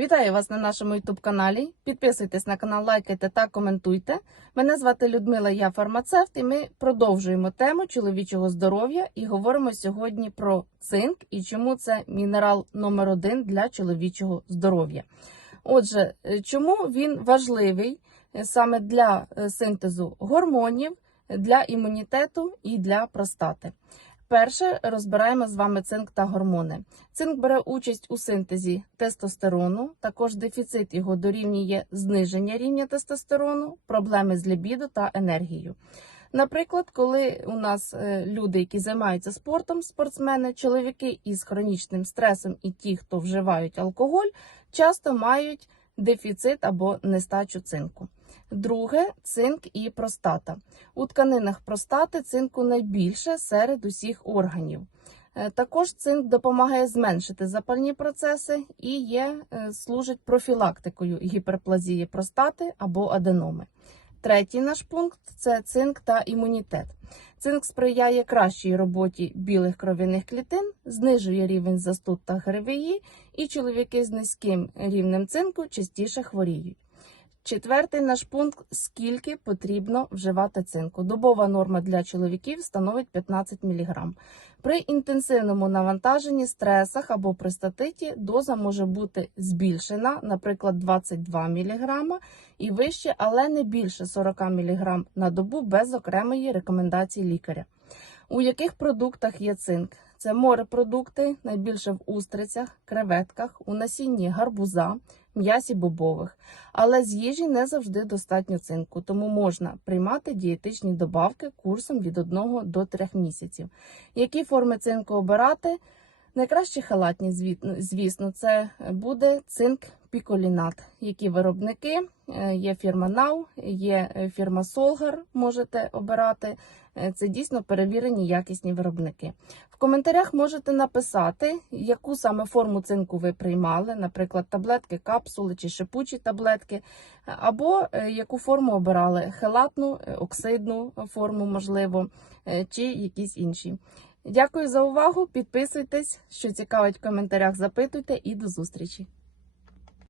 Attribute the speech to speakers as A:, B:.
A: Вітаю вас на нашому youtube каналі. Підписуйтесь на канал, лайкайте та коментуйте. Мене звати Людмила, я фармацевт, і ми продовжуємо тему чоловічого здоров'я і говоримо сьогодні про цинк і чому це мінерал номер один для чоловічого здоров'я. Отже, е, чому він важливий е, саме для е, синтезу гормонів, для імунітету і для простати? Перше розбираємо з вами цинк та гормони. Цинк бере участь у синтезі тестостерону, також дефіцит його дорівнює зниження рівня тестостерону, проблеми з лібідо та енергією. Наприклад, коли у нас е, люди, які займаються спортом, спортсмени, чоловіки із хронічним стресом і ті, хто вживають алкоголь, часто мають дефіцит або нестачу цинку. Друге цинк і простата. У тканинах простати цинку найбільше серед усіх органів. Е, Також цинк допомагає зменшити запальні процеси і є, е, служить профілактикою гіперплазії простати або аденоми. Третій наш пункт це цинк та імунітет. Цинк сприяє кращій роботі білих кров'яних клітин, знижує рівень застуд та ГРВІ, і чоловіки з низьким рівнем цинку частіше хворіють. Четвертий наш пункт: скільки потрібно вживати цинку. Добова норма для чоловіків становить 15 мг. При інтенсивному навантаженні, стресах або при статиті доза може бути збільшена, наприклад, 22 мг і вище, але не більше 40 мг на добу без окремої рекомендації лікаря. У яких продуктах є цинк? Це морепродукти, найбільше в устрицях, креветках, у насінні гарбуза, м'ясі бобових. Але з їжі не завжди достатньо цинку, тому можна приймати дієтичні добавки курсом від 1 до 3 місяців. Які форми цинку обирати? Найкраще халатні, звісно, це буде цинк піколінат. Які виробники? Е, Є фірма Нау, є е, фірма Солгар, можете обирати. Е, Це дійсно перевірені якісні виробники. В коментарях можете написати, яку саме форму цинку ви приймали, наприклад, таблетки, капсули чи шипучі таблетки, або яку форму обирали хелатну, оксидну форму, можливо, чи якісь інші. Дякую за увагу. Підписуйтесь, що цікавить в коментарях, запитуйте і до зустрічі.